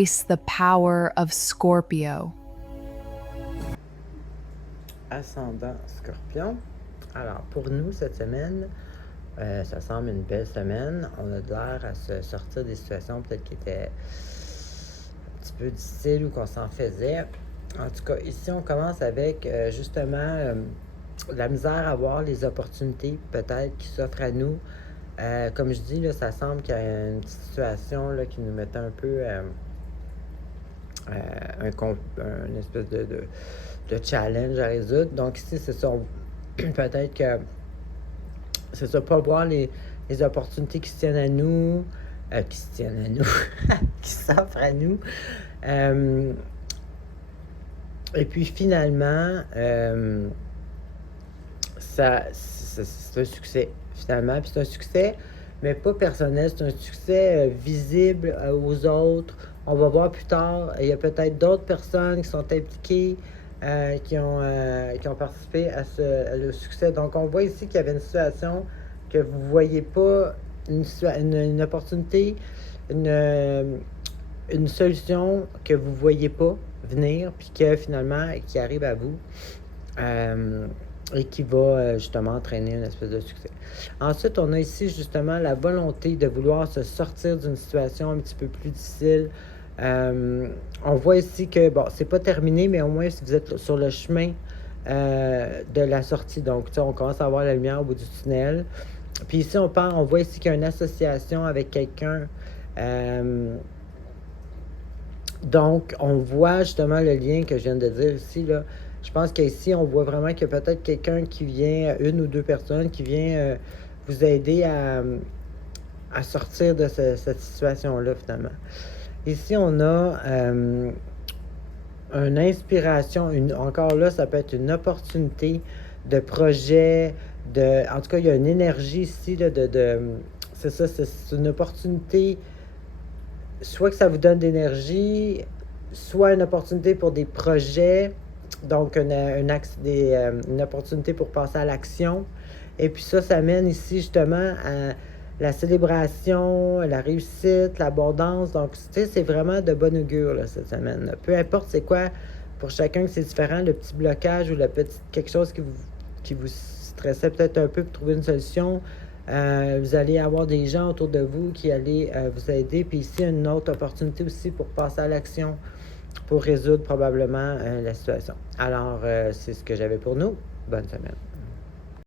embrace the power of Scorpio. Ascendant Scorpion. Alors, pour nous, cette semaine, ça semble une belle semaine. On a de l'air à se sortir des situations peut-être qui étaient un petit peu difficiles ou qu'on s'en faisait. En tout cas, ici, on commence avec justement la misère à voir les opportunités peut-être qui s'offrent à nous. Comme je dis, là, ça semble qu'il y a une petite situation là, qui nous mettait un peu une espèce de challenge à résoudre. Donc ici, c'est ça. Peut-être que c'est ça, pas voir les opportunités qui se tiennent à nous, qui s'offrent à nous. Et puis finalement, c'est un succès, finalement. Puis c'est un succès, mais pas personnel, c'est un succès visible aux autres. On va voir plus tard, il y a peut-être d'autres personnes qui sont impliquées, qui ont participé à le succès. Donc, on voit ici qu'il y avait une situation que vous ne voyez pas, une opportunité, une solution que vous ne voyez pas venir, puis que finalement, qui arrive à vous. Et qui va justement entraîner une espèce de succès. Ensuite, on a ici justement la volonté de vouloir se sortir d'une situation un petit peu plus difficile. On voit ici que, bon, c'est pas terminé, mais au moins si vous êtes sur le chemin de la sortie, donc on commence à voir la lumière au bout du tunnel. Puis ici, on voit ici qu'il y a une association avec quelqu'un. Donc, on voit justement le lien que je viens de dire ici, là. Je pense qu'ici, on voit vraiment qu'il y a peut-être quelqu'un qui vient, une ou deux personnes qui vient vous aider à sortir de cette situation-là, finalement. Ici, on a une inspiration, encore là, ça peut être une opportunité de projet, en tout cas, il y a une énergie ici, là, c'est ça, c'est une opportunité, soit que ça vous donne d'énergie, soit une opportunité pour des projets, donc une opportunité pour passer à l'action. Et puis ça mène ici justement à la célébration, la réussite, l'abondance. Donc, tu sais, c'est vraiment de bon augure là, cette semaine là. Peu importe c'est quoi, pour chacun c'est différent, le petit blocage ou quelque chose qui vous stressait peut-être un peu pour trouver une solution. Vous allez avoir des gens autour de vous qui allaient vous aider. Puis ici, une autre opportunité aussi pour passer à l'action, pour résoudre probablement la situation. Alors, c'est ce que j'avais pour nous. Bonne semaine.